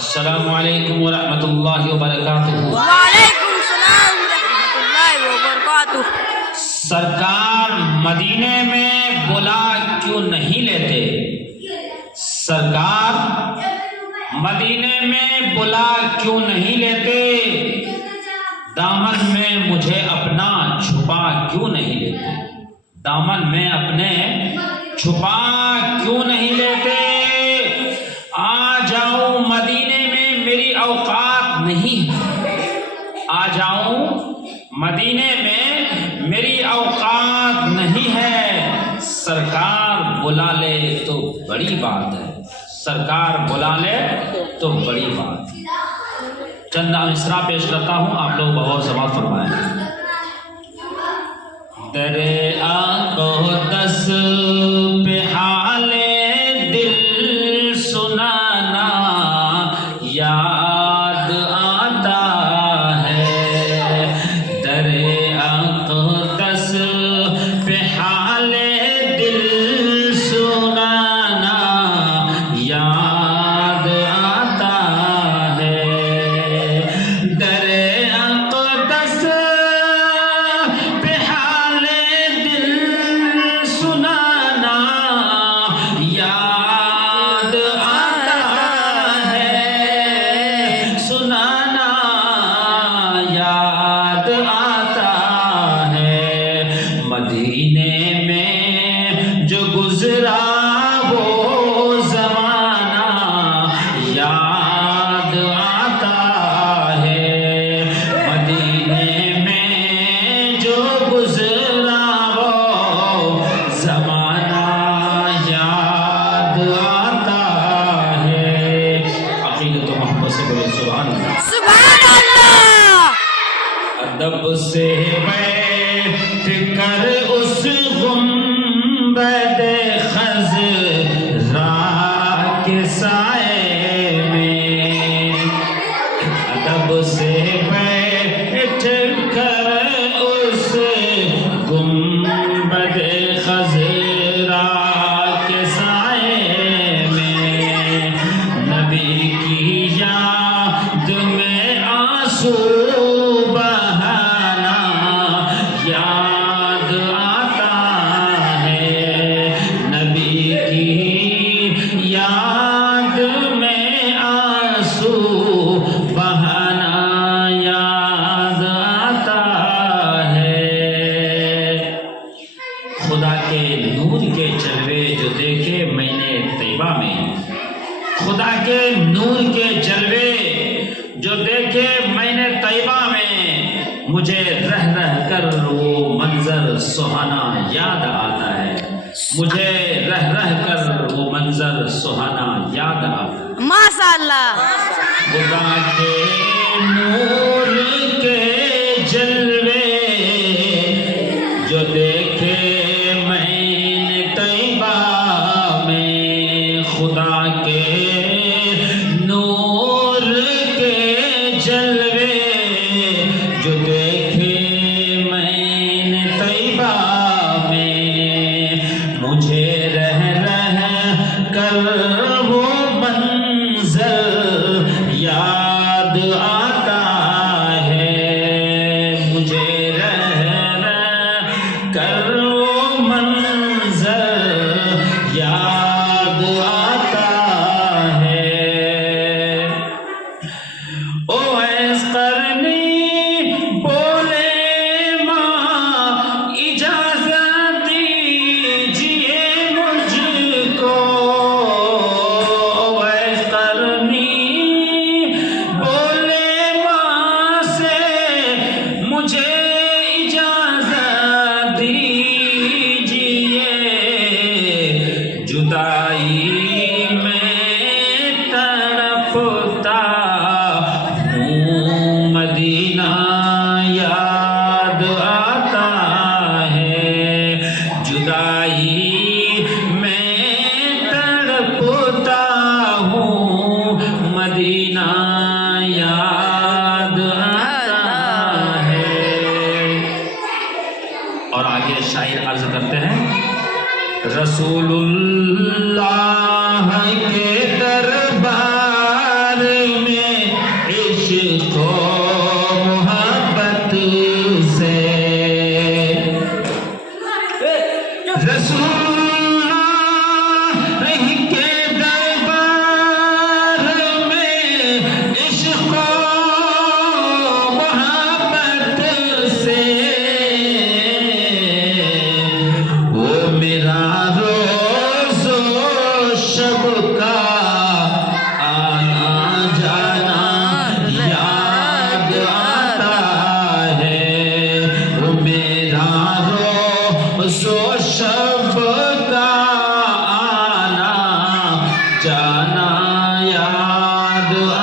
السلام علیکم ورحمۃ اللہ وبرکاتہ۔ وعلیکم السلام ورحمۃ اللہ وبرکاتہ۔ سرکار مدینے میں بلا کیوں نہیں لیتے؟ سرکار مدینے میں بلا کیوں نہیں لیتے؟ دامن میں مجھے اپنا چھپا کیوں نہیں لیتے؟ دامن میں اپنے چھپا کیوں نہیں لیتے؟ آ جاؤں مدینے میں میری اوقات نہیں ہے، آ جاؤں مدینے میں میری اوقات نہیں ہے۔ سرکار بلا لے تو بڑی بات ہے، سرکار بلا لے تو بڑی بات ہے۔ چند مصرع پیش کرتا ہوں، آپ لوگ بغور سماعت فرمائیں۔ درِ اقدس پہ حال دل سنانا یاد آتا ہے، درِ اقدس پہ حال دل سنانا یاد آتا ہے، درِ اقدس پہ حال دل سنانا یاد آتا ہے، سنانا یاد آتا ہے۔ مدینے میں جو گزرا وہ زمانہ یاد آتا ہے، مدینے میں جو گزرا وہ زمانہ یاد آتا ہے۔ عقیدت و محبت سے بولے سبحان اللہ۔ سبحان اللہ۔ ادب سے بیٹھ کر اس گنبد خضرا کے سائے میں، ادب سے بیٹھ کر اس گنبد خضرا کے سائے میں، نبی کی یاد میں آنسو بہانا یاد آتا ہے، نبی کی یاد میں آنسو بہانا یاد آتا ہے۔ خدا کے نور کے جلوے جو دیکھے میں نے طیبہ میں، خدا کے نور کے جلوے جو دیکھے میں نے طیبہ میں، مجھے رہ رہ کر وہ منظر سہانا یاد آتا ہے، مجھے رہ رہ کر وہ منظر سہانا یاد آتا ہے۔ ماشاء اللہ۔ خدا کے نور کے جلوے جو دیکھے میں نے طیبہ میں، خدا کے نور کے جلوے جو دیکھے میں نے طیبہ میں، مجھے رہ رہ کر وہ منظر یاد آتا ہے، مجھے رہ رہ کر وہ منظر یاد آتا ہے۔ او ایس قرنی بولے ماں اجازت دیجیے مجھ کو، او ایس قرنی بولے ماں سے مجھے اجازت دیجیے، جدائی میں تڑپتا ہوں، مدینہ یاد آتا ہے، جدائی میں تڑپتا ہوں، مدینہ یاد آتا ہے۔ اور آگے شاعر عرض کرتے ہیں، رسول اللہ کے دربار بعد